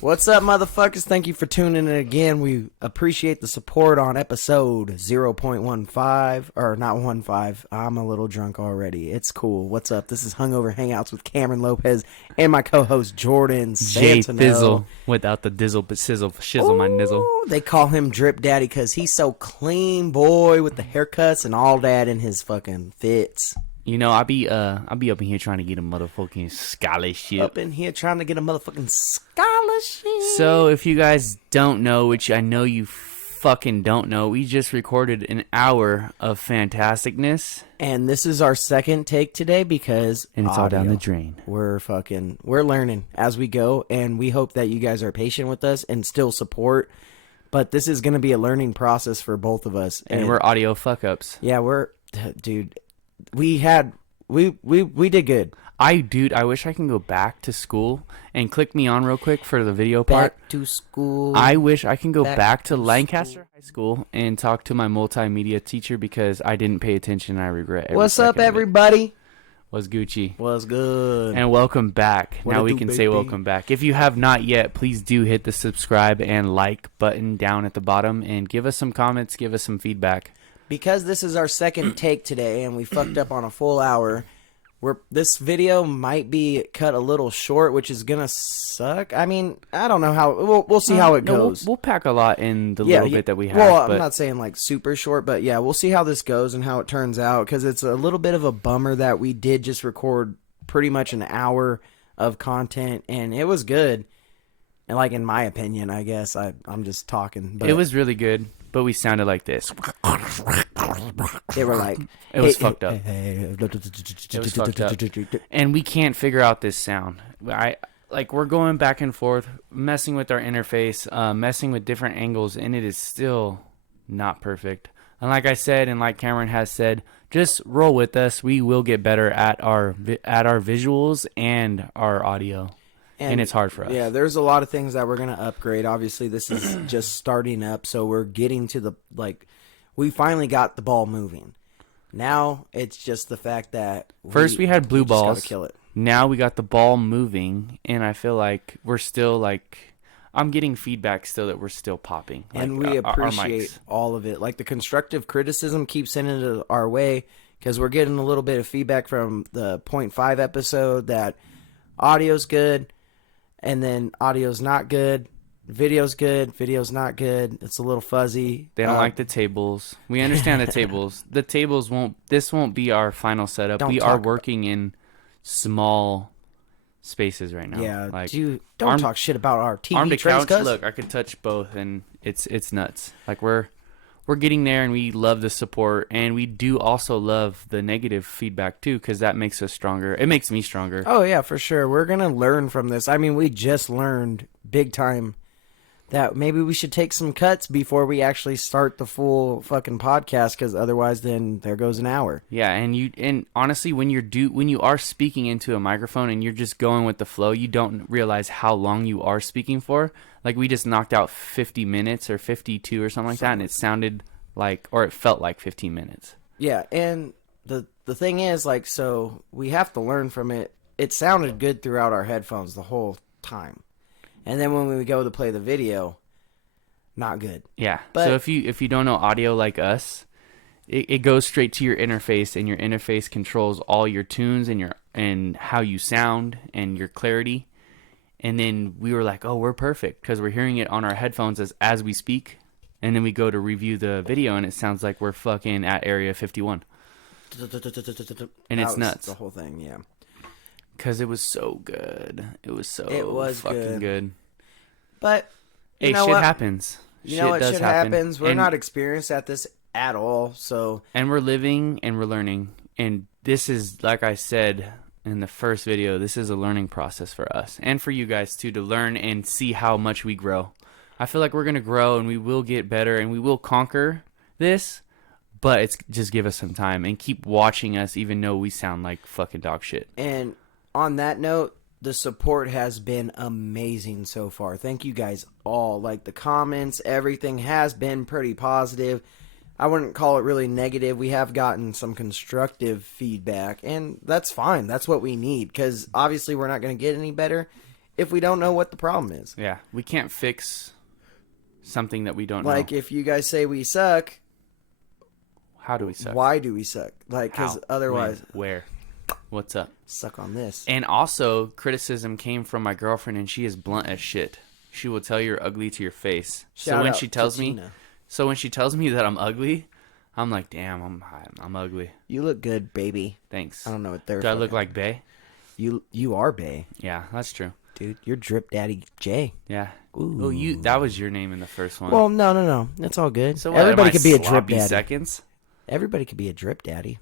What's up, motherfuckers? Thank you for tuning in again. We appreciate the support on episode 0.15, or not 15. I'm a little drunk already. It's cool. What's up? This is Hungover Hangouts with Cameron Lopez and my co-host Jordan Jay Santino. Thizzle, without the dizzle, but sizzle, shizzle, my nizzle. They call him Drip Daddy because he's so clean, boy, with the haircuts and all that in his fucking fits. You know, I be up in here trying to get a motherfucking scholarship. Up in here trying to get a motherfucking scholarship. So, if you guys don't know, which I know you fucking don't know, we just recorded an hour of fantasticness. And this is our second take today because And it's all down the drain. We're learning as we go, and we hope that you guys are patient with us and still support. But this is going to be a learning process for both of us. And we're audio fuck-ups. Yeah, dude, we did good. I wish I can go back to school and click me on real quick for the video part. Back to school. I wish I can go back to Lancaster High School and talk to my multimedia teacher because I didn't pay attention and I regret every What's up, second of it. everybody? Was Gucci. What's good? And welcome back. What now it we do, can baby? say welcome back. If you have not yet, please do hit the subscribe and like button down at the bottom and give us some comments, give us some feedback. Because this is our second take today and we fucked up on a full hour, this video might be cut a little short, which is gonna suck. I mean, I don't know how. We'll see how it goes. We'll pack a lot in the little bit that we have. Well, but I'm not saying like super short, but yeah, we'll see how this goes and how it turns out. Because it's a little bit of a bummer that we did just record pretty much an hour of content, and it was good. And like in my opinion, I guess I'm just talking. But it was really good, but we sounded like this. They were like, it was fucked up. It was fucked up. And we can't figure out this sound. We're going back and forth, messing with our interface, messing with different angles, and it is still not perfect. And like I said, and like Cameron has said, just roll with us. We will get better at our visuals and our audio. And it's hard for us. Yeah, there's a lot of things that we're going to upgrade. Obviously, this is just starting up, so we're getting to we finally got the ball moving. Now, it's just the fact that first we had blue balls. Just gotta kill it. Now we got the ball moving, and I feel like we're still I'm getting feedback still that we're still popping. And we appreciate all of it. Like the constructive criticism, keep sending it our way because we're getting a little bit of feedback from the 0.5 episode that audio's good. And then audio's not good, video's good, video's not good. It's a little fuzzy. They don't like the tables. We understand the tables. The tables this won't be our final setup. We are working in small spaces right now. Yeah, don't talk shit about our TV arm to trays, couch. Look, I could touch both, and it's nuts. Like we're getting there, and we love the support, and we do also love the negative feedback too, because that makes us stronger. It makes me stronger. Oh yeah, for sure. We're gonna learn from this. I mean, we just learned big time that maybe we should take some cuts before we actually start the full fucking podcast, because otherwise, then there goes an hour. Yeah, and honestly, when you are speaking into a microphone and you're just going with the flow, you don't realize how long you are speaking for. Like we just knocked out 50 minutes or 52 or something like that, and it sounded it felt like 15 minutes. Yeah, and the thing is, so we have to learn from it. It sounded good throughout our headphones the whole time. And then when we go to play the video, not good. Yeah. But, so if you don't know audio like us, it goes straight to your interface, and your interface controls all your tunes and how you sound and your clarity. And then we were like, oh, we're perfect because we're hearing it on our headphones as we speak. And then we go to review the video, and it sounds like we're fucking at Area 51. And it's nuts. The whole thing, yeah. Because it was so good. It was fucking good. But, shit happens. Shit happens. We're not experienced at this at all, so. And we're living and we're learning. And this is, like I said in the first video, this is a learning process for us. And for you guys, too, to learn and see how much we grow. I feel like we're going to grow, and we will get better, and we will conquer this. But it's just give us some time and keep watching us, even though we sound like fucking dog shit. And on that note, the support has been amazing so far. Thank you guys all. Like the comments, everything has been pretty positive. I wouldn't call it really negative. We have gotten some constructive feedback, and that's fine. That's what we need, because obviously we're not going to get any better if we don't know what the problem is. Yeah, we can't fix something that we don't know. Like, if you guys say we suck, how do we suck? Why do we suck? Like, because otherwise... When? Where? What's up? Suck on this. And also, criticism came from my girlfriend, and she is blunt as shit. She will tell you you're ugly to your face. So when she tells me that I'm ugly, I'm like, damn, I'm ugly. You look good, baby. Thanks. I don't know what they're... Do I look like Bae? You are Bae. Yeah, that's true. Dude, you're Drip Daddy J. Yeah. Ooh. Oh, that was your name in the first one. Well, no. That's all good. So everybody could be a Drip Daddy. Seconds? Everybody could be a Drip Daddy.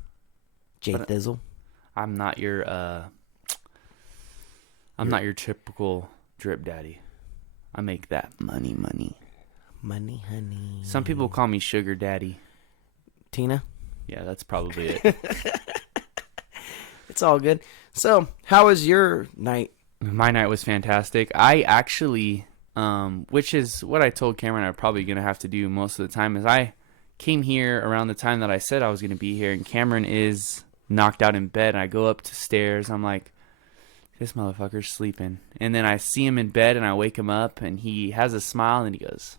J Thizzle. I'm not your not your typical Drip Daddy. I make that money. Money, honey. Some people call me Sugar Daddy. Tina? Yeah, that's probably it. It's all good. So, how was your night? My night was fantastic. I actually, which is what I told Cameron I'm probably going to have to do most of the time, is I came here around the time that I said I was going to be here, and Cameron is knocked out in bed, and I go up the stairs. I'm like, this motherfucker's sleeping. And then I see him in bed, and I wake him up, and he has a smile, and he goes,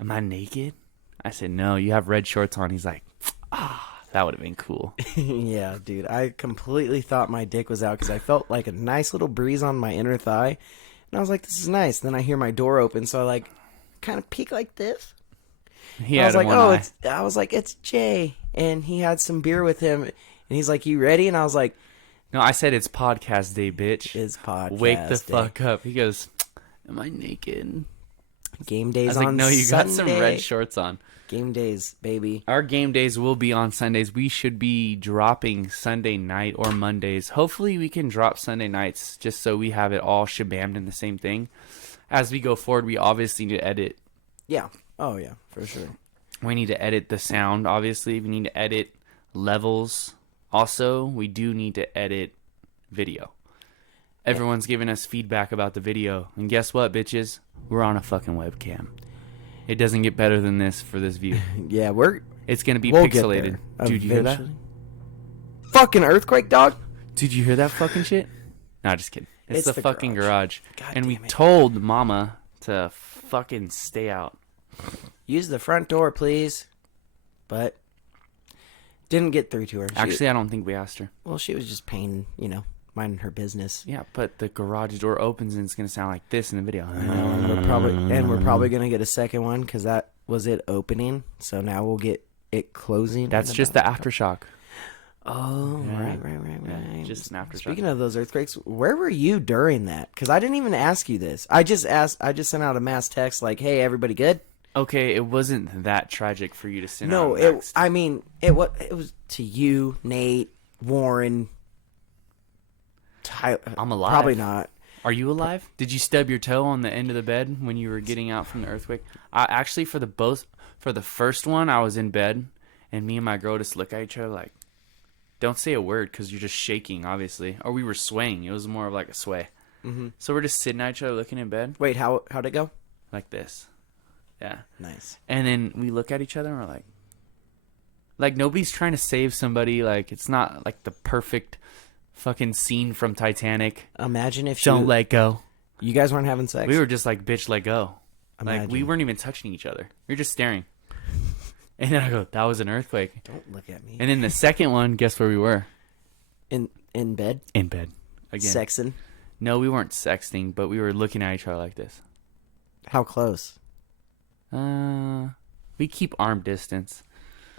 am I naked? I said, no, you have red shorts on. He's like, that would have been cool. Yeah, dude. I completely thought my dick was out because I felt like a nice little breeze on my inner thigh. And I was like, this is nice. Then I hear my door open, so I like kind of peek like this. I was like, I was like, it's Jay. And he had some beer with him. And he's like, you ready? And I was like, no, I said it's podcast day, bitch. It's podcast Wake the day. fuck up. He goes, am I naked? Game days on on no, you Sunday. got some red shorts on. Game days, baby. Our game days will be on Sundays. We should be dropping Sunday night or Mondays. Hopefully we can drop Sunday nights just so we have it all shabammed in the same thing. As we go forward, we obviously need to edit. Yeah. Oh, yeah, for sure. We need to edit the sound, obviously. We need to edit levels. Also, we do need to edit video. Everyone's giving us feedback about the video. And guess what, bitches? We're on a fucking webcam. It doesn't get better than this for this view. Yeah, it's going to be we'll pixelated. Dude, you hear that? Fucking earthquake, dog? Did you hear that fucking shit? No, just kidding. It's the fucking garage. God and we damn it. told Mama to fucking stay out. Use the front door, please. But didn't get through to her. Actually, I don't think we asked her. Well, she was just paying, minding her business. Yeah, but the garage door opens and it's going to sound like this in the video. We're probably going to get a second one because that was it opening. So now we'll get it closing. That's just the aftershock. Oh, Yeah. right. Yeah, just an aftershock. Speaking of those earthquakes, where were you during that? Because I didn't even ask you this. I just sent out a mass text like, hey, everybody good? Okay, it wasn't that tragic for you to send No, out a text. it was to you, Nate, Warren, Tyler. I'm alive. Probably not. Are you alive? Did you stub your toe on the end of the bed when you were getting out from the earthquake? Actually, for the first one, I was in bed, and me and my girl just look at each other like, don't say a word because you're just shaking, obviously. Or we were swaying. It was more of like a sway. Mm-hmm. So we're just sitting at each other looking in bed. Wait, how'd it go? Like this. Yeah. Nice. And then we look at each other and we're like nobody's trying to save somebody. Like, it's not like the perfect fucking scene from Titanic. Imagine if Don't let go. You guys weren't having sex. We were just like, bitch, let go. Imagine. Like, we weren't even touching each other. We were just staring. And then I go, that was an earthquake. Don't look at me. And then the second one, guess where we were? In bed? In bed. Again. Sexing? No, we weren't sexting, but we were looking at each other like this. How close? We keep arm distance.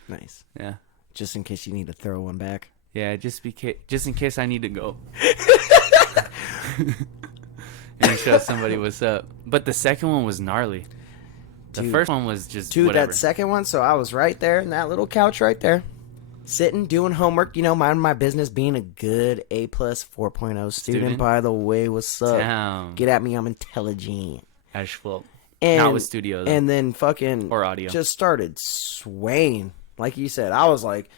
Nice. Yeah. Just in case you need to throw one back. Yeah, just in case I need to go. And show somebody what's up. But the second one was gnarly. The first one was just whatever. That second one, so I was right there in that little couch right there. Sitting, doing homework, minding my business, being a good A+ 4.0 student, by the way. What's up? Damn. Get at me, I'm intelligent. Ash well. And, not with studio, though. And then fucking... Or audio. Just started swaying. Like you said, I was like,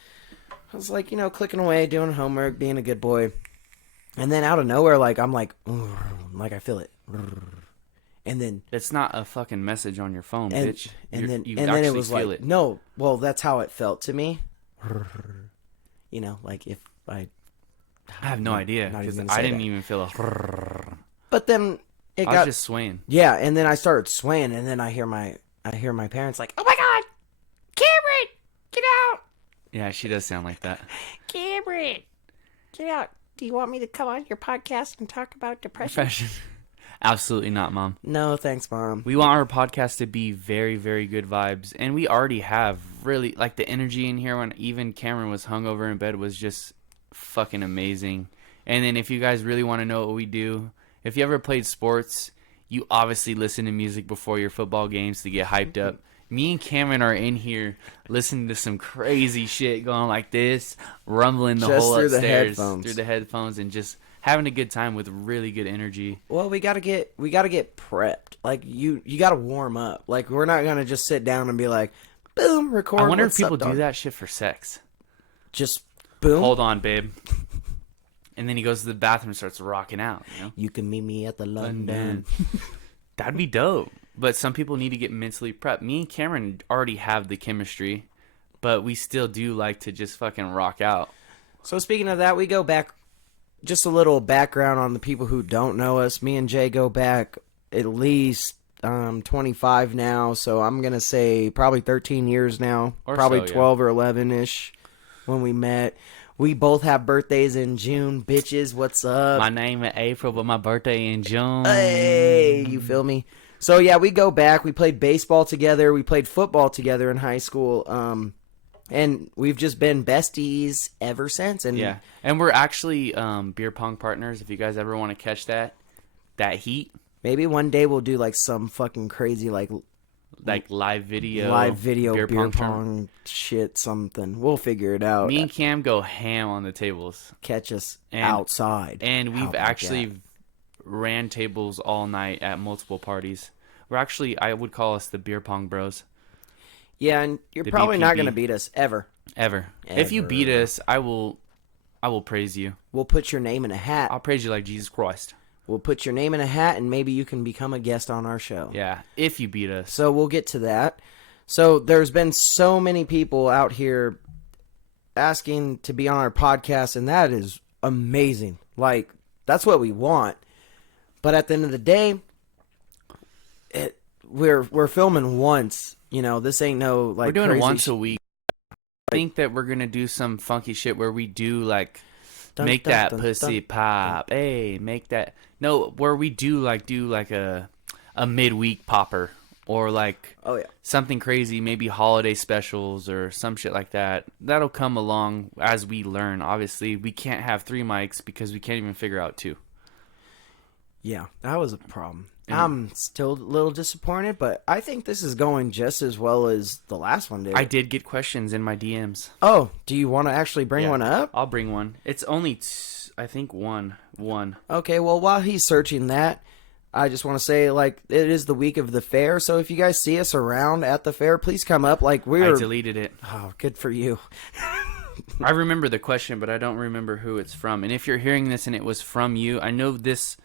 clicking away, doing homework, being a good boy. And then out of nowhere, like, I'm like I feel it. And then... It's not a fucking message on your phone, bitch. And then it was feel like... it. No, well, that's how it felt to me. Like if I have no idea, because I didn't even feel a... But then I was just swaying. Yeah, and then I started swaying, and then I hear my parents like, "Oh my God, Cameron, get out!" Yeah, she does sound like that. Cameron, get out. Do you want me to come on your podcast and talk about depression? Absolutely not, Mom. No, thanks, Mom. We want our podcast to be very, very good vibes, and we already have really, like, the energy in here when even Cameron was hungover in bed was just fucking amazing. And then if you guys really want to know what we do, if you ever played sports, you obviously listen to music before your football games to get hyped up. Me and Cameron are in here listening to some crazy shit going like this, rumbling the whole upstairs through the headphones, and just having a good time with really good energy. Well, we gotta get prepped. Like you gotta warm up. Like we're not gonna just sit down and be like, boom, record. I wonder if people do that shit for sex. Just boom. Hold on, babe. And then he goes to the bathroom and starts rocking out. You know? You can meet me at the London. That'd be dope. But some people need to get mentally prepped. Me and Cameron already have the chemistry, but we still do like to just fucking rock out. So speaking of that, we go back. Just a little background on the people who don't know us. Me and Jay go back at least 25 now, so I'm going to say probably 13 years now. Or probably so, 12 or 11-ish when we met. We both have birthdays in June. Bitches, what's up? My name is April, but my birthday in June. Hey, you feel me? So, yeah, we go back. We played baseball together. We played football together in high school. And we've just been besties ever since. And yeah, and we're actually beer pong partners. If you guys ever want to catch that heat, maybe one day we'll do like some fucking crazy like live video beer pong shit. Something we'll figure it out. Me and Cam go ham on the tables. Catch us outside, and we've actually ran tables all night at multiple parties. We're actually, I would call us the beer pong bros. Yeah, and you're probably not going to beat us ever. If you beat us, I will praise you. We'll put your name in a hat. I'll praise you like Jesus Christ. We'll put your name in a hat, and maybe you can become a guest on our show. Yeah, if you beat us. So we'll get to that. So there's been so many people out here asking to be on our podcast, and that is amazing. Like, that's what we want. But at the end of the day, we're filming once. You know, this ain't no like. We're doing crazy it once a week. I think that we're gonna do some funky shit where we do like make that pussy pop. Hey, make that where we do like a midweek popper or like something crazy, maybe holiday specials or some shit like that. That'll come along as we learn. Obviously, we can't have 3 mics because we can't even figure out 2. Yeah, that was a problem. I'm still a little disappointed, but I think this is going just as well as the last one did. I did get questions in my DMs. Oh, do you want to actually bring one up? I'll bring one. It's only, I think, one. Okay, well, while he's searching that, I just want to say, like, it is the week of the fair, so if you guys see us around at the fair, please come up. Like, I deleted it. Oh, good for you. I remember the question, but I don't remember who it's from. And if you're hearing this and it was from you, I know this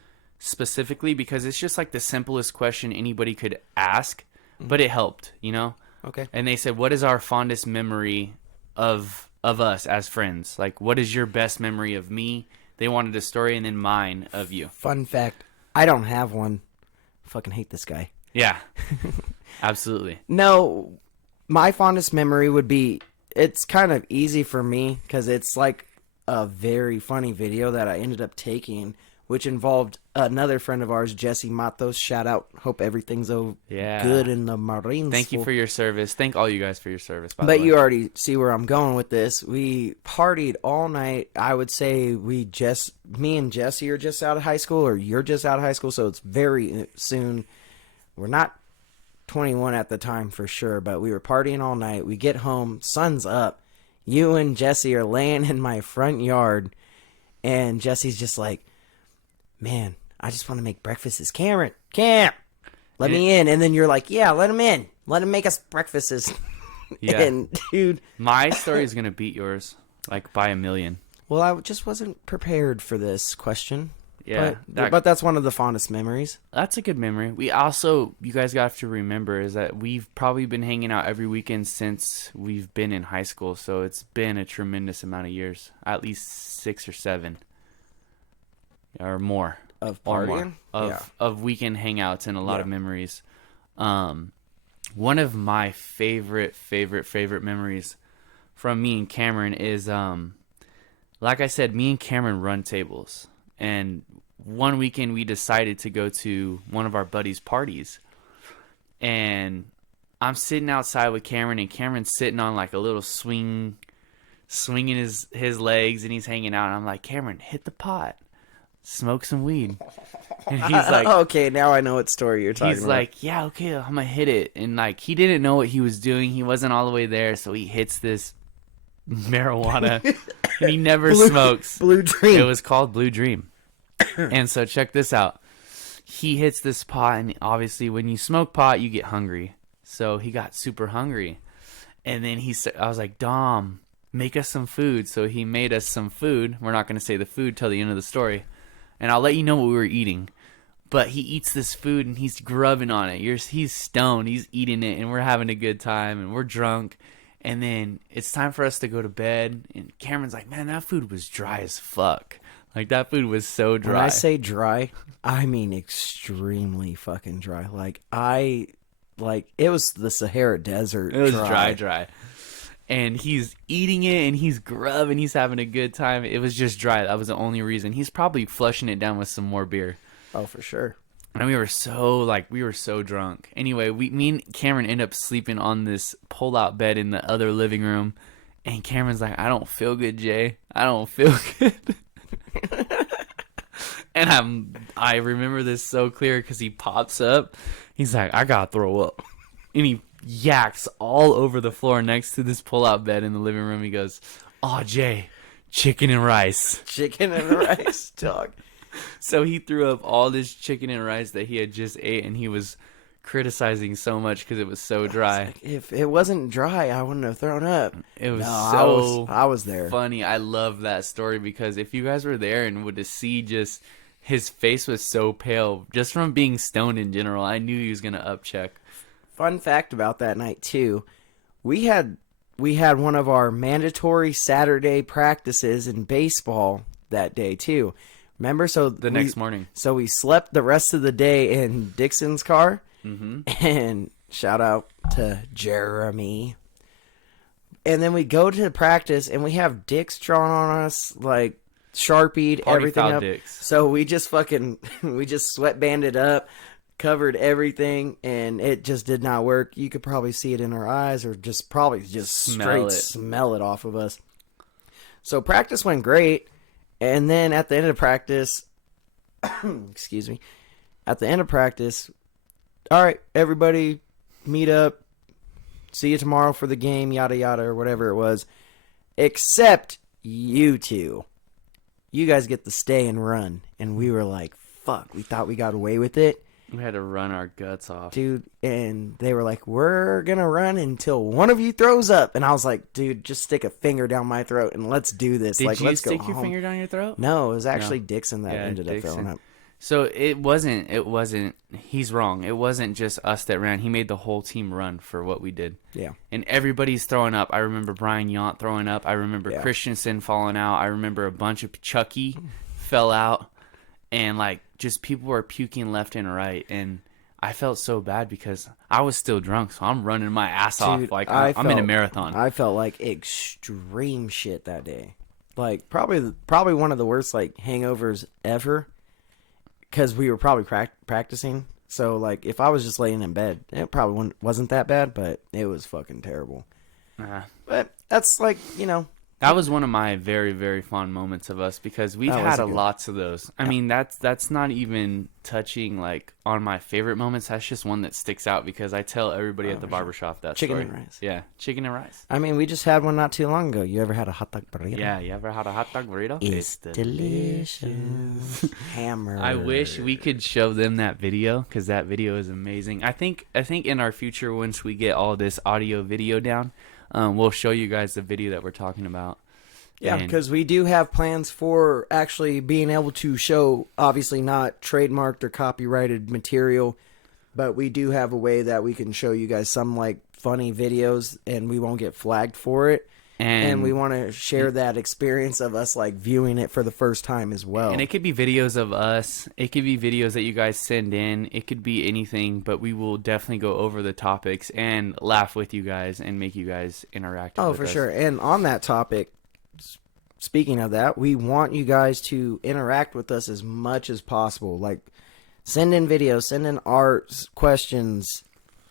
specifically because it's just like the simplest question anybody could ask, but it helped, you know? Okay. And they said, what is our fondest memory of us as friends? Like, what is your best memory of me? They wanted a story, and then mine of you. Fun fact, I don't have one. Fucking hate this guy. Yeah. Absolutely. No, my fondest memory would be, it's kind of easy for me because it's like a very funny video that I ended up taking, which involved another friend of ours, Jesse Matos. Shout out. Hope everything's good in the Marines. Thank you for your service. Thank all you guys for your service, by the way. But you already see where I'm going with this. We partied all night. I would say me and Jesse are just out of high school, or you're just out of high school, so it's very soon. We're not 21 at the time for sure, but we were partying all night. We get home, sun's up. You and Jesse are laying in my front yard, and Jesse's just like, man, I just want to make breakfasts. Cam, let me in. And then you're like, yeah, let him in. Let him make us breakfasts. Yeah. And, dude. My story is going to beat yours, like, by 1,000,000. Well, I just wasn't prepared for this question. Yeah. But that's one of the fondest memories. That's a good memory. We also, you guys got to remember, is that we've probably been hanging out every weekend since we've been in high school. So it's been a tremendous amount of years, at least 6 or 7. Or more. Of or more partying? of weekend hangouts and a lot of memories. One of my favorite memories from me and Cameron is, like I said, me and Cameron run tables. And one weekend we decided to go to one of our buddies' parties. And I'm sitting outside with Cameron, and Cameron's sitting on like a little swinging his legs, and he's hanging out. And I'm like, Cameron, hit the pot. Smoke some weed. And he's like, okay, now I know what story you're talking about. He's like, yeah, okay, I'm gonna hit it. And like, he didn't know what he was doing. He wasn't all the way there, so he hits this marijuana, and he never smokes. Blue Dream. It was called Blue Dream. And so check this out. He hits this pot, and obviously when you smoke pot, you get hungry. So he got super hungry. And then I was like, Dom, make us some food. So he made us some food. We're not going to say the food till the end of the story. And I'll let you know what we were eating. But he eats this food, and he's grubbing on it. He's stoned. He's eating it, and we're having a good time, and we're drunk. And then it's time for us to go to bed. And Cameron's like, man, that food was dry as fuck. Like, that food was so dry. When I say dry, I mean extremely fucking dry. It was the Sahara Desert. It was dry. And he's eating it, and he's grubbing, he's having a good time. It was just dry. That was the only reason. He's probably flushing it down with some more beer. Oh, for sure. And we were so drunk. Anyway, me and Cameron end up sleeping on this pull-out bed in the other living room. And Cameron's like, I don't feel good, Jay. I don't feel good. And I remember this so clear because he pops up. He's like, I gotta throw up. And he yaks all over the floor next to this pull-out bed in the living room. He goes, oh, Jay, chicken and rice. Chicken and rice, dog. So he threw up all this chicken and rice that he had just ate, and he was criticizing so much because it was so dry. Like, if it wasn't dry, I wouldn't have thrown up. It was I was there. Funny. I love that story because if you guys were there and would have seen just his face was so pale just from being stoned in general, I knew he was gonna upcheck. Fun fact about that night too, we had one of our mandatory Saturday practices in baseball that day too. Remember? So the next morning. So we slept the rest of the day in Dixon's car. Mm-hmm. And shout out to Jeremy. And then we go to practice, and we have dicks drawn on us, like Sharpied, Party everything foul up. dicks. So we just sweatbanded up, covered everything, and it just did not work. You could probably see it in our eyes, or probably smell it off of us. So practice went great, and then at the end of practice, excuse me, at the end of practice, all right, everybody, meet up. See you tomorrow for the game, yada yada, or whatever it was. Except you two. You guys get to stay and run. And we were like, fuck, we thought we got away with it. We had to run our guts off. Dude, and they were like, we're going to run until one of you throws up. And I was like, dude, just stick a finger down my throat and let's do this. Did you let's stick go your home. finger down your throat? No, it was actually Dixon that ended up Dixon. throwing up. So it wasn't, he's wrong. It wasn't just us that ran. He made the whole team run for what we did. Yeah. And everybody's throwing up. I remember Brian Yount throwing up. I remember Christensen falling out. I remember a bunch of Chucky fell out. And like just people were puking left and right. And I felt so bad because I was still drunk. So I'm running my ass off. Like I'm in a marathon. I felt like extreme shit that day. Like probably one of the worst like hangovers ever. Because we were probably practicing. So, like, if I was just laying in bed, it probably wasn't that bad, but it was fucking terrible. But that's, like, you know. That was one of my very, very fond moments of us because we've had lots of those. I mean, that's not even touching, like, on my favorite moments. That's just one that sticks out because I tell everybody at the barbershop that chicken story. and rice. Yeah, chicken and rice. I mean, we just had one not too long ago. You ever had a hot dog burrito? Yeah, you ever had a hot dog burrito? It's delicious. Hammer. I wish we could show them that video because that video is amazing. I think in our future, once we get all this audio video down, we'll show you guys the video that we're talking about. Yeah, because we do have plans for actually being able to show, obviously not trademarked or copyrighted material, but we do have a way that we can show you guys some like funny videos and we won't get flagged for it. And we want to share that experience of us like viewing it for the first time as well. And it could be videos of us. It could be videos that you guys send in. It could be anything, but we will definitely go over the topics and laugh with you guys and make you guys interact with us. Oh, for sure. And on that topic, speaking of that, we want you guys to interact with us as much as possible. Like, send in videos, send in art, questions,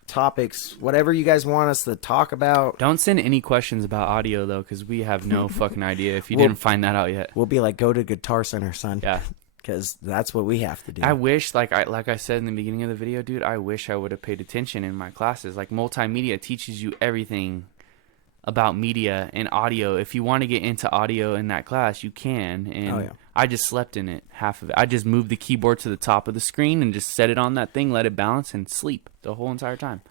topics, whatever you guys want us to talk about. Don't send any questions about audio, though, because we have no fucking idea if you didn't find that out yet. We'll be like, go to Guitar Center, son. Yeah. Because that's what we have to do. I wish, like I said in the beginning of the video, dude, I wish I would have paid attention in my classes. Like, multimedia teaches you everything about media and audio. If you want to get into audio in that class, you can. And I just slept in it, half of it. I just moved the keyboard to the top of the screen and just set it on that thing, let it balance, and sleep the whole entire time.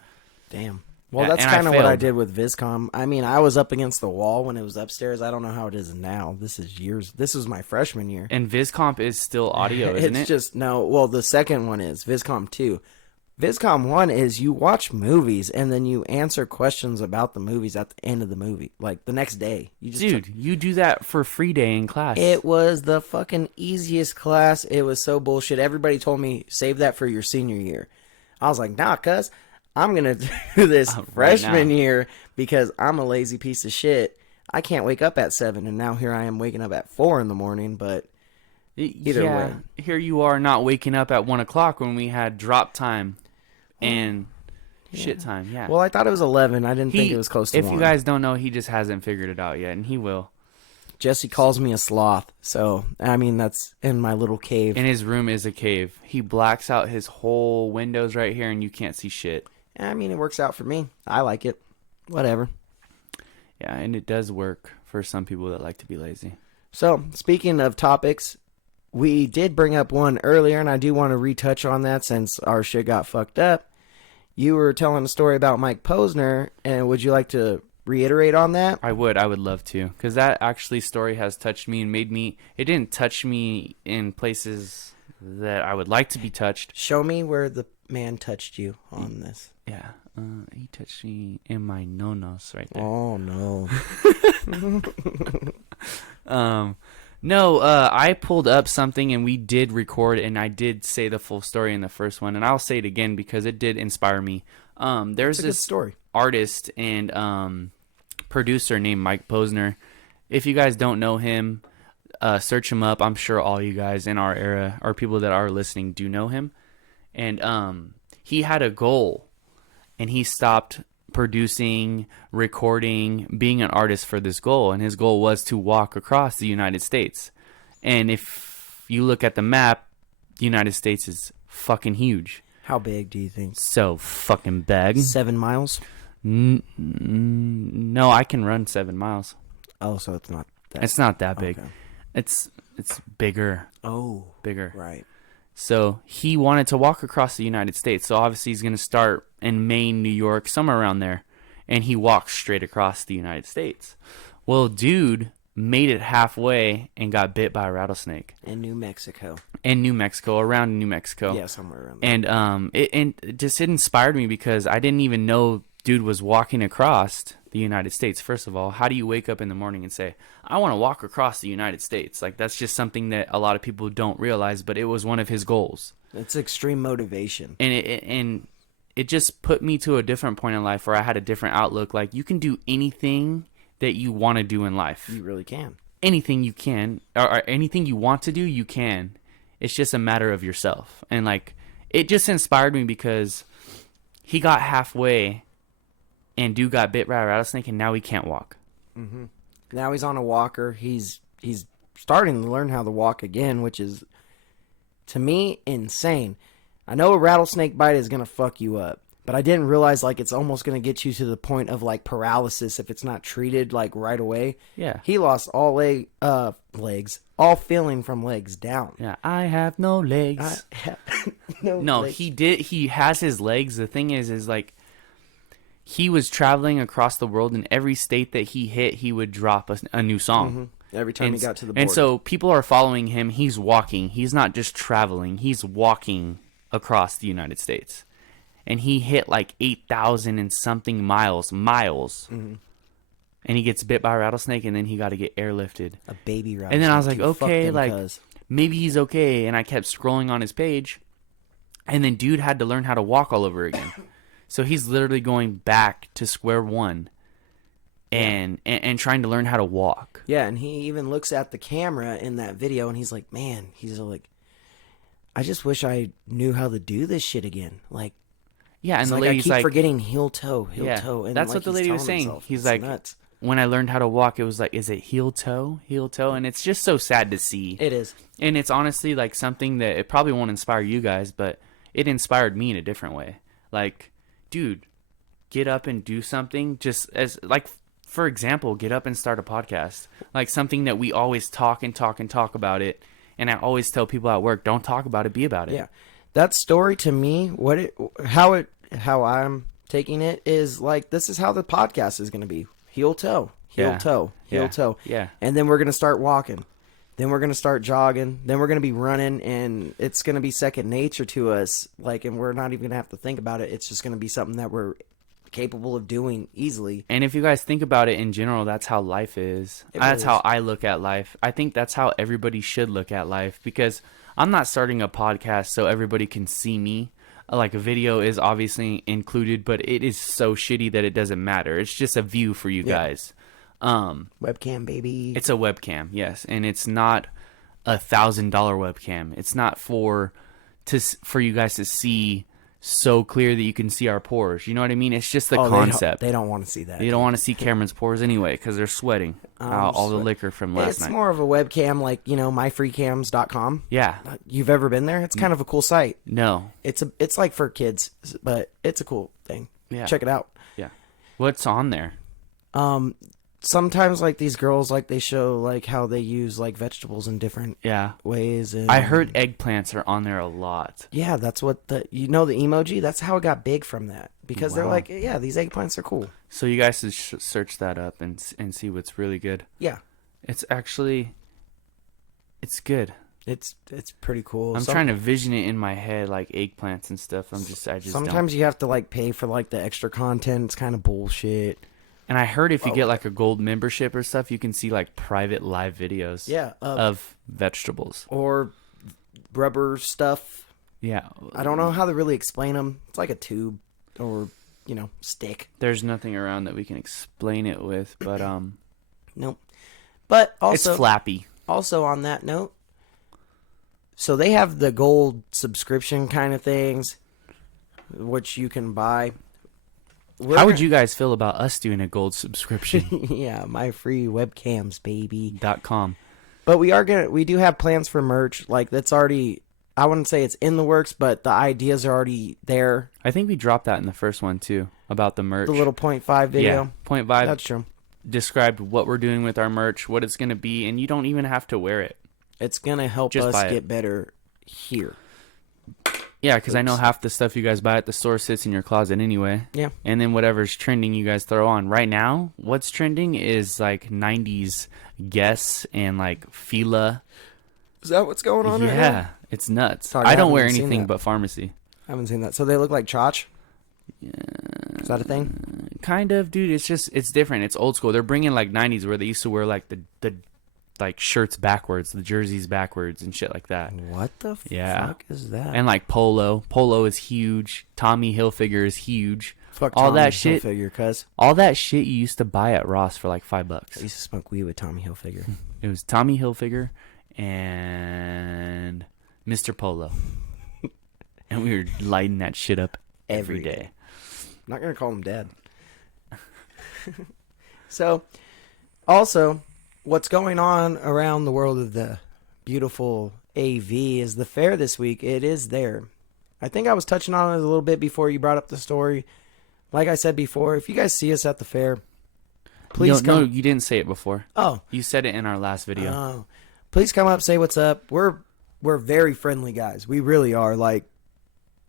Damn. Well, that's kind of what I did with VisCom. I mean, I was up against the wall when it was upstairs. I don't know how it is now. This is years. This was my freshman year. And VisComp is still audio, isn't it? It's just, no. Well, the second one is VisCom 2. VisCom 1 is you watch movies and then you answer questions about the movies at the end of the movie. Like, the next day. You do that for free day in class. It was the fucking easiest class. It was so bullshit. Everybody told me, save that for your senior year. I was like, nah, cuz I'm going to do this freshman year because I'm a lazy piece of shit. I can't wake up at 7, and now here I am waking up at 4 in the morning, but either way. Here you are not waking up at 1 o'clock when we had drop time and shit time. Yeah. Well, I thought it was 11. I didn't think it was close to 1. If you guys don't know, he just hasn't figured it out yet, and he will. Jesse calls me a sloth, so, I mean, that's in my little cave. And his room is a cave. He blacks out his whole windows right here, and you can't see shit. I mean, it works out for me. I like it. Whatever. Yeah, and it does work for some people that like to be lazy. So, speaking of topics, we did bring up one earlier, and I do want to retouch on that since our shit got fucked up. You were telling a story about Mike Posner, and would you like to reiterate on that? I would love to, because that actually story has touched me and made me, it didn't touch me in places that I would like to be touched. Show me where the man touched you on this. Yeah, he touched me in my no-nos right there. Oh, no. No, I pulled up something and we did record, and I did say the full story in the first one, and I'll say it again because it did inspire me. There's this story. Artist and producer named Mike Posner. If you guys don't know him, search him up. I'm sure all you guys in our era or people that are listening do know him. And he had a goal, and he stopped producing, recording, being an artist for this goal. And his goal was to walk across the United States. And if you look at the map, the United States is fucking huge. How big do you think? So fucking big. 7 miles? No, I can run 7 miles. Oh, so it's not that. It's not that big. Okay. It's bigger. Oh, bigger. Right. So he wanted to walk across the United States. So obviously he's going to start in Maine, New York, somewhere around there. And he walked straight across the United States. Well, dude made it halfway and got bit by a rattlesnake. In New Mexico. Around New Mexico. Yeah, somewhere around there. And it inspired me because I didn't even know dude was walking across the United States. First of all, how do you wake up in the morning and say, I want to walk across the United States? Like, that's just something that a lot of people don't realize, but it was one of his goals. It's extreme motivation. And it just put me to a different point in life where I had a different outlook. Like, you can do anything that you want to do in life. You really can. Anything you can, or anything you want to do, you can. It's just a matter of yourself. And, like, it just inspired me because he got halfway and dude got bit by a rattlesnake, and now he can't walk. Mm-hmm. Now he's on a walker. He's starting to learn how to walk again, which is, to me, insane. I know a rattlesnake bite is going to fuck you up, but I didn't realize, like, it's almost going to get you to the point of, like, paralysis if it's not treated, like, right away. Yeah. He lost all legs, all feeling from legs down. Yeah, I have no legs. No, legs. He has his legs. The thing is like, he was traveling across the world, in every state that he hit, he would drop a new song. Mm-hmm. Every time he got to the border. And so people are following him. He's walking. He's not just traveling. He's walking across the United States. And he hit like 8,000 and something miles. Mm-hmm. and he gets bit by a rattlesnake, and then he got to get airlifted. A baby rattlesnake. And then I was like, okay, like, cuz. maybe he's okay. And I kept scrolling on his page, and then dude had to learn how to walk all over again. So he's literally going back to square one and trying to learn how to walk. Yeah, and he even looks at the camera in that video, and he's like, man, he's like, I just wish I knew how to do this shit again. Like, yeah, and the like, lady's I keep like, forgetting heel toe. And that's like, what the lady was saying. Himself. He's It's like, nuts. when I learned how to walk, it was like, is it heel toe? And it's just so sad to see. It is. And it's honestly like something that it probably won't inspire you guys, but it inspired me in a different way. Like, dude, get up and do something. Just as, like, for example, get up and start a podcast. Like, something that we always talk about it. And I always tell people at work, don't talk about it, be about it. Yeah. That story to me, how I'm taking it is like, this is how the podcast is going to be. Heel toe, heel toe. Yeah. And then we're going to start walking. Then we're going to start jogging. Then we're going to be running, and it's going to be second nature to us. Like, and we're not even going to have to think about it. It's just going to be something that we're capable of doing easily. And if you guys think about it in general, that's how life is. That's how I look at life. I think that's how everybody should look at life, because I'm not starting a podcast so everybody can see me. Like, a video is obviously included, but it is so shitty that it doesn't matter. It's just a view for you guys. Webcam, baby. It's a webcam, yes, and it's not $1,000 webcam. It's not for you guys to see so clear that you can see our pores. You know what I mean? It's just the concept. They don't want to see that. They don't want to see Cameron's pores anyway, because they're sweating out all the liquor from last night. It's more of a webcam, like, myfreecams.com. Yeah. You've ever been there? It's kind of a cool site. No. It's like for kids, but it's a cool thing. Yeah. Check it out. Yeah. What's on there? Sometimes, like, these girls, like, they show, like, how they use, like, vegetables in different ways. And I heard eggplants are on there a lot. Yeah, that's what the emoji? That's how it got big from that. Because they're like, yeah, these eggplants are cool. So you guys should search that up and see what's really good. Yeah. It's actually, it's good. It's pretty cool. I'm trying to vision it in my head, like eggplants and stuff. I just sometimes you have to, like, pay for, like, the extra content. It's kind of bullshit. And I heard if you get, like, a gold membership or stuff, you can see, like, private live videos of vegetables. Or rubber stuff. Yeah. I don't know how to really explain them. It's like a tube or, stick. There's nothing around that we can explain it with, but nope. But also, it's flappy. Also on that note, so they have the gold subscription kind of things, which you can buy. How would you guys feel about us doing a gold subscription? Yeah, my free webcams, baby. .com. But we do have plans for merch. Like, that's already, I wouldn't say it's in the works, but the ideas are already there. I think we dropped that in the first one too, about the merch. The little 0.5 video. Yeah, 0.5. That's true. Described what we're doing with our merch, what it's going to be, and you don't even have to wear it. It's going to help us get better here. Yeah, because I know half the stuff you guys buy at the store sits in your closet anyway. Yeah. And then whatever's trending you guys throw on. Right now, what's trending is like 90s Guess and like Fila. Is that what's going on right now? Yeah, it's nuts. Sorry, I don't wear anything but pharmacy. I haven't seen that. So they look like Chotch? Yeah. Is that a thing? Kind of, dude. It's different. It's old school. They're bringing like 90s where they used to wear like the like shirts backwards, the jerseys backwards and shit like that. What the fuck is that? And like Polo is huge. Tommy Hilfiger is huge. Fuck all Tommy that shit. Hilfiger, cuz. All that shit you used to buy at Ross for like $5. I used to smoke weed with Tommy Hilfiger. It was Tommy Hilfiger and Mr. Polo. And we were lighting that shit up every day. I'm not gonna call him dad. So, also, what's going on around the world of the beautiful AV is the fair this week. It is there. I think I was touching on it a little bit before you brought up the story. Like I said before, if you guys see us at the fair, please come. No, you didn't say it before. Oh. You said it in our last video. Oh. Please come up, say what's up. We're very friendly guys. We really are. Like,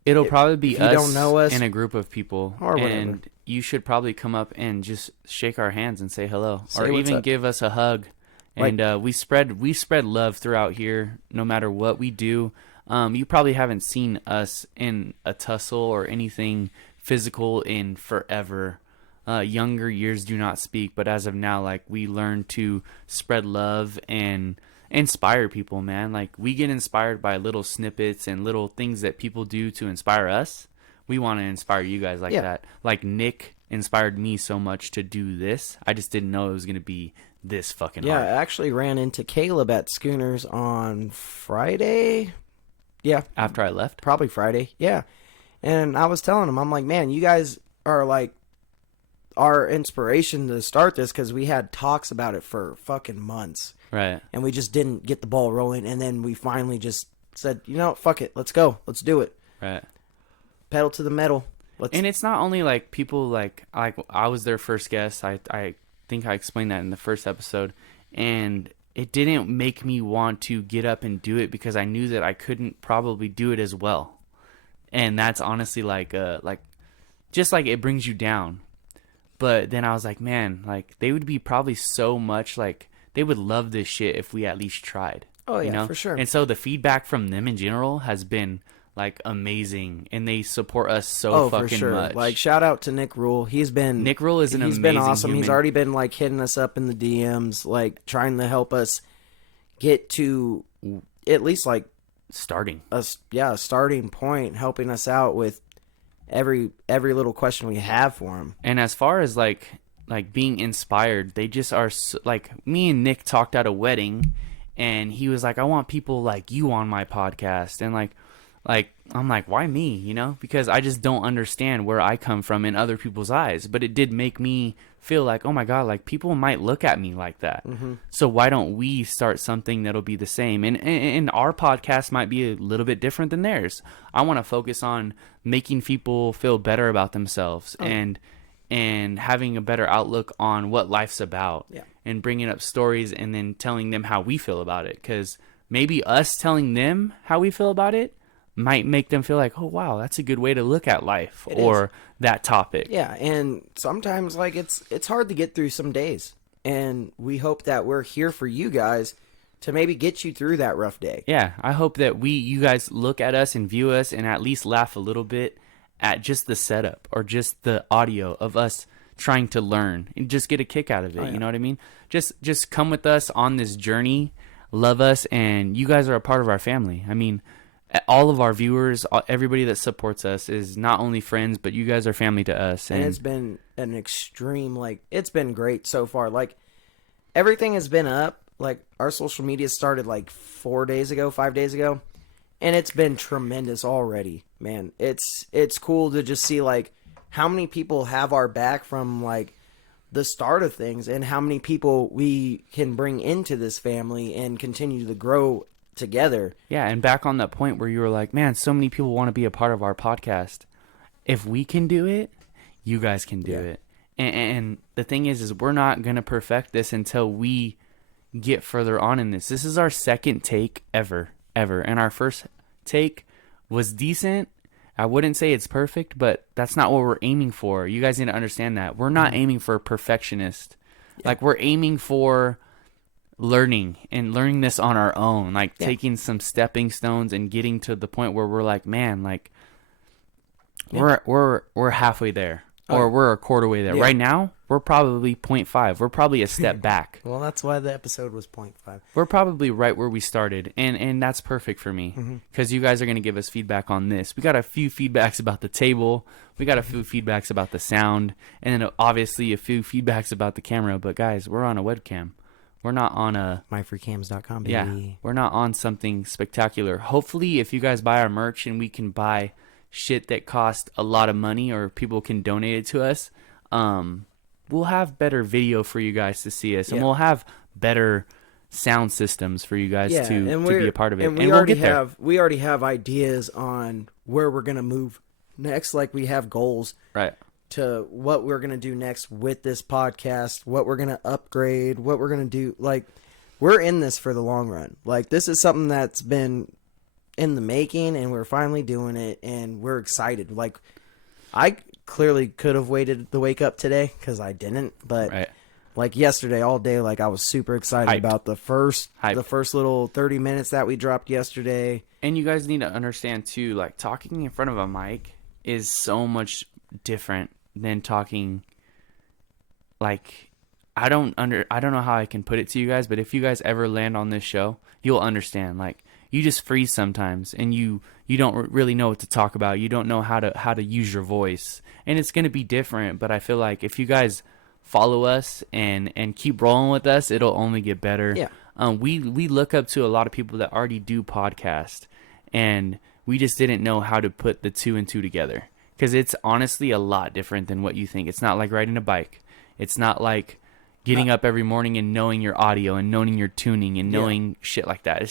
it'll probably be us, don't know us and a group of people. Or whatever. And you should probably come up and just shake our hands and say hello. Say or even up. give us a hug. And we spread love throughout here no matter what we do. You probably haven't seen us in a tussle or anything physical in forever. younger years do not speak, but as of now, like, we learn to spread love and inspire people, man. Like, we get inspired by little snippets and little things that people do to inspire us. We want to inspire you guys like that. Like, Nick inspired me so much to do this. I just didn't know it was going to be this fucking hard. I actually ran into Caleb at Schooners on Friday. Yeah. After I left? Probably Friday. Yeah. And I was telling him, I'm like, man, you guys are like our inspiration to start this, because we had talks about it for fucking months. Right. And we just didn't get the ball rolling. And then we finally just said, you know, fuck it. Let's go. Let's do it. Right. Pedal to the metal. And it's not only like people like I was their first guest. I think I explained that in the first episode. And it didn't make me want to get up and do it because I knew that I couldn't probably do it as well. And that's honestly like just like it brings you down. But then I was like, man, like they would be probably so much like they would love this shit if we at least tried. Oh yeah, you know? For sure. And so the feedback from them in general has been like amazing, and they support us so fucking for sure. much. Like shout out to Nick Rule. Nick Rule is an amazing been awesome. human. He's already been like hitting us up in the DMs, like trying to help us get to at least like starting a starting point, helping us out with every little question we have for him. And as far as like being inspired, they just are like me and Nick talked at a wedding, and he was like, I want people like you on my podcast. And like I'm like, why me? You know, because I just don't understand where I come from in other people's eyes. But it did make me feel like, oh my God, like people might look at me like that. Mm-hmm. So why don't we start something that'll be the same? And our podcast might be a little bit different than theirs. I want to focus on making people feel better about themselves and having a better outlook on what life's about, and bringing up stories and then telling them how we feel about it. Because maybe us telling them how we feel about it might make them feel like, oh wow, that's a good way to look at life or that topic. Yeah, and sometimes like it's hard to get through some days, and we hope that we're here for you guys to maybe get you through that rough day. Yeah, I hope that you guys look at us and view us and at least laugh a little bit at just the setup or just the audio of us trying to learn and just get a kick out of it. You know what I mean? Just come with us on this journey, love us, and you guys are a part of our family. I mean, all of our viewers, everybody that supports us is not only friends, but you guys are family to us. And it's been an extreme, like, it's been great so far. Like, everything has been up. Like, our social media started like 5 days ago, and it's been tremendous already, man. It's cool to just see, like, how many people have our back from, like, the start of things, and how many people we can bring into this family and continue to grow together. Yeah, and back on that point where you were like, man, so many people want to be a part of our podcast. If we can do it, you guys can do it. And the thing is we're not going to perfect this until we get further on in this. This is our second take ever. And our first take was decent. I wouldn't say it's perfect, but that's not what we're aiming for. You guys need to understand that. We're not aiming for a perfectionist. Yeah. Like, we're aiming for learning this on our own, like taking some stepping stones and getting to the point where we're like, man, like we're halfway there, or we're a quarter way there. Right now we're probably 0.5. We're probably a step back. Well, that's why the episode was 0.5. We're probably right where we started, and that's perfect for me, because you guys are going to give us feedback on this. We got a few feedbacks about the table, we got a few feedbacks about the sound, and then obviously a few feedbacks about the camera. But guys, we're on a webcam. We're not on a myfreecams.com, baby. Yeah, we're not on something spectacular. Hopefully, if you guys buy our merch and we can buy shit that cost a lot of money, or people can donate it to us, we'll have better video for you guys to see us, and we'll have better sound systems for you guys to be a part of it. And we already have ideas on where we're gonna move next. Like, we have goals, right, to what we're going to do next with this podcast, what we're going to upgrade, what we're going to do. Like, we're in this for the long run. Like, this is something that's been in the making, and we're finally doing it, and we're excited. Like, I clearly could have waited to wake up today, because I didn't, but like yesterday all day, like, I was super excited about the first little 30 minutes that we dropped yesterday. And you guys need to understand too, like, talking in front of a mic is so much different than talking like, I don't know how I can put it to you guys, but if you guys ever land on this show, you'll understand. Like, you just freeze sometimes, and you don't really know what to talk about. You don't know how to use your voice, and it's going to be different. But I feel like if you guys follow us and keep rolling with us, it'll only get better. Yeah. We look up to a lot of people that already do podcast, and we just didn't know how to put the two and two together, because it's honestly a lot different than what you think. It's not like riding a bike. It's not like getting up every morning and knowing your audio and knowing your tuning and knowing shit like that.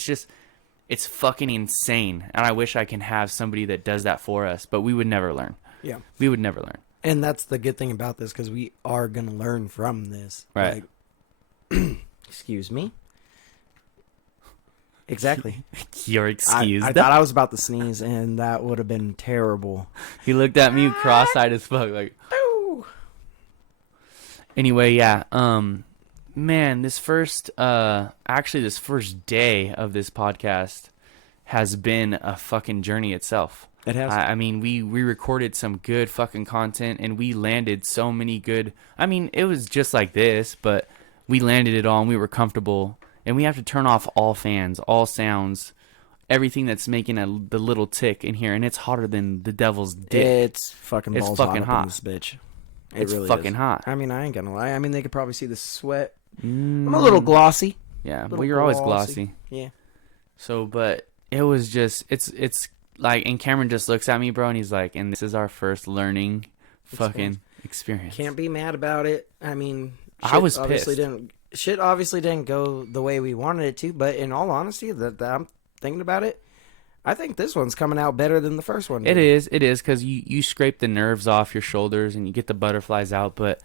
It's fucking insane. And I wish I can have somebody that does that for us, but we would never learn. Yeah. We would never learn. And that's the good thing about this, because we are going to learn from this. Right. Like, excuse me. Exactly. You're excused. I thought I was about to sneeze, and that would have been terrible. He looked at me cross-eyed as fuck, like, Ooh. Anyway, yeah. Man, this first day of this podcast has been a fucking journey itself. It has. I mean, we recorded some good fucking content, and we landed so many good. I mean, it was just like this, but we landed it all, and we were comfortable. And we have to turn off all fans, all sounds, everything that's making the little tick in here, and it's hotter than the devil's dick. It's fucking balls fucking hot hot in this bitch. It's really fucking is. hot. I mean, I ain't gonna lie. I mean, they could probably see the sweat. I'm a little glossy. Yeah, well, you're always glossy. Yeah. So, but it was just, it's like, and Cameron just looks at me, bro, and he's like, and this is our first learning fucking experience. Can't be mad about it. I mean, I was obviously pissed. Shit obviously didn't go the way we wanted it to, but in all honesty, that I'm thinking about it, I think this one's coming out better than the first one did. It is, because you scrape the nerves off your shoulders and you get the butterflies out, but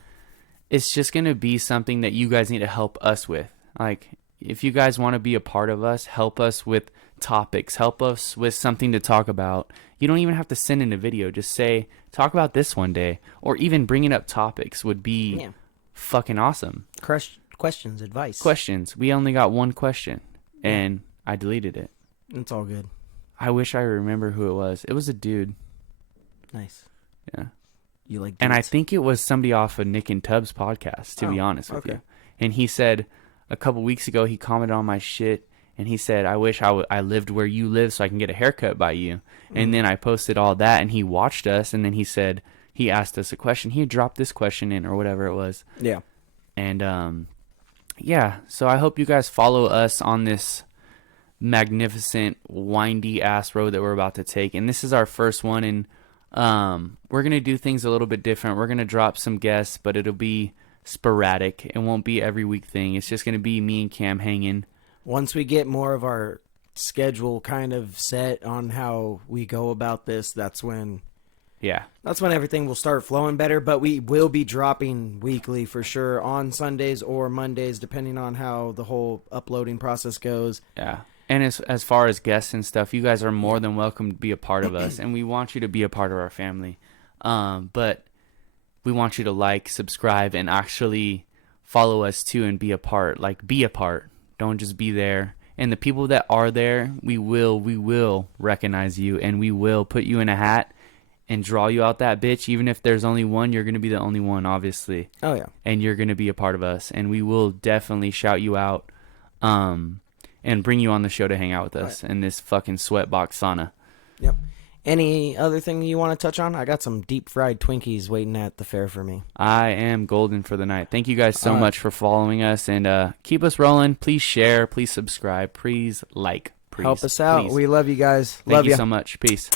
it's just going to be something that you guys need to help us with. Like, if you guys want to be a part of us, help us with topics, help us with something to talk about. You don't even have to send in a video. Just say, talk about this one day, or even bringing up topics would be fucking awesome. Questions, advice. Questions. We only got one question, and I deleted it. It's all good. I wish I remember who it was. It was a dude. Nice. Yeah. You like dudes? And I think it was somebody off of Nick and Tubbs podcast, to be honest with you. And he said a couple weeks ago, he commented on my shit, and he said, I wish I lived where you live so I can get a haircut by you. And then I posted all that, and he watched us, and then he said, he asked us a question. He had dropped this question in, or whatever it was. Yeah. And, yeah, so I hope you guys follow us on this magnificent, windy-ass road that we're about to take. And this is our first one, and we're going to do things a little bit different. We're going to drop some guests, but it'll be sporadic. It won't be every week thing. It's just going to be me and Cam hanging. Once we get more of our schedule kind of set on how we go about this, that's when everything will start flowing better. But we will be dropping weekly for sure on Sundays or Mondays, depending on how the whole uploading process goes. Yeah. And as far as guests and stuff, you guys are more than welcome to be a part of us, and we want you to be a part of our family. But we want you to like, subscribe, and actually follow us too, and be a part. Like, be a part. Don't just be there. And the people that are there, we will recognize you, and we will put you in a hat and draw you out that bitch. Even if there's only one, you're going to be the only one, obviously. Oh, yeah. And you're going to be a part of us, and we will definitely shout you out. And bring you on the show to hang out with us in this fucking sweatbox sauna. Yep. Any other thing you want to touch on? I got some deep fried Twinkies waiting at the fair for me. I am golden for the night. Thank you guys so much for following us, and keep us rolling. Please share. Please subscribe. Please like. Please, help us out. Please. We love you guys. Thank you so much. Peace.